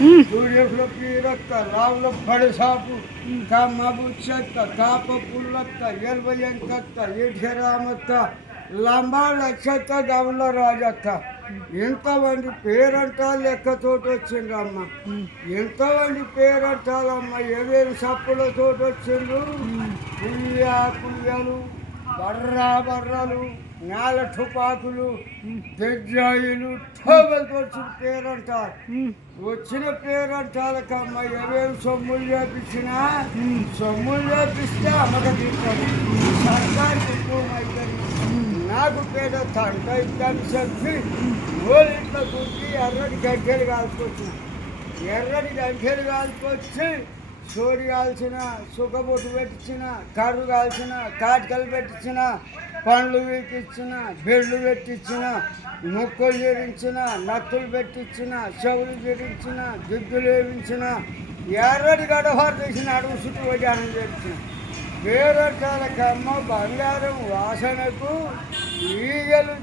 सूर्य पीरत्ता रावल बड़े सापु का मबुच्छत्ता काप पुल्लत्ता ఎల్వయంకత్త ఏఠరామత్త లంబా లక్షత్త గమల రాజత్త ఎంతమంది పేరంటాలు లెక్కతోటి వచ్చిండ్రమ్మ. ఎంతమంది పేరంటాలమ్మ ఏవేమి సప్పులతోటి వచ్చిండ్రు. పుయ్యా పుయ్యలు బర్రాలు నేల తుపాకులు దెజ్జాయిలు టోబలతో వచ్చిన పేరంటారు. వచ్చిన పేరంటాలకమ్మ ఏమేమి సొమ్ములు చేపించినా సొమ్ములు చేపిస్తే అమ్మక తీర్చాలి. సర్కారు ఎక్కువైతే నాకు పేద తంట ఇద్దాన్ని చెప్పి ఓలింట్లో దూకి ఎర్రటి గడ్డలు కాల్చుకొచ్చిన. ఎర్రటి గడ్డలు కాల్చుకొచ్చి సోడి కాల్చిన, సుఖబొట్టు పెట్టించిన, కర్రు కాల్చిన, కాటికలు పెట్టించిన, పండ్లు వీకిచ్చిన, బెడ్లు పెట్టించిన, ముక్కలు చేరించిన, నత్తులు పెట్టించిన, చెవులు చేరించిన, దిద్దులు వేయించిన, ఎర్రటి గడవారు తీసిన అడుగు చుట్టూ వడ్డానం చేయించిన. పేరటాల కమ్మ బంగారం వాసనకు ఈగలు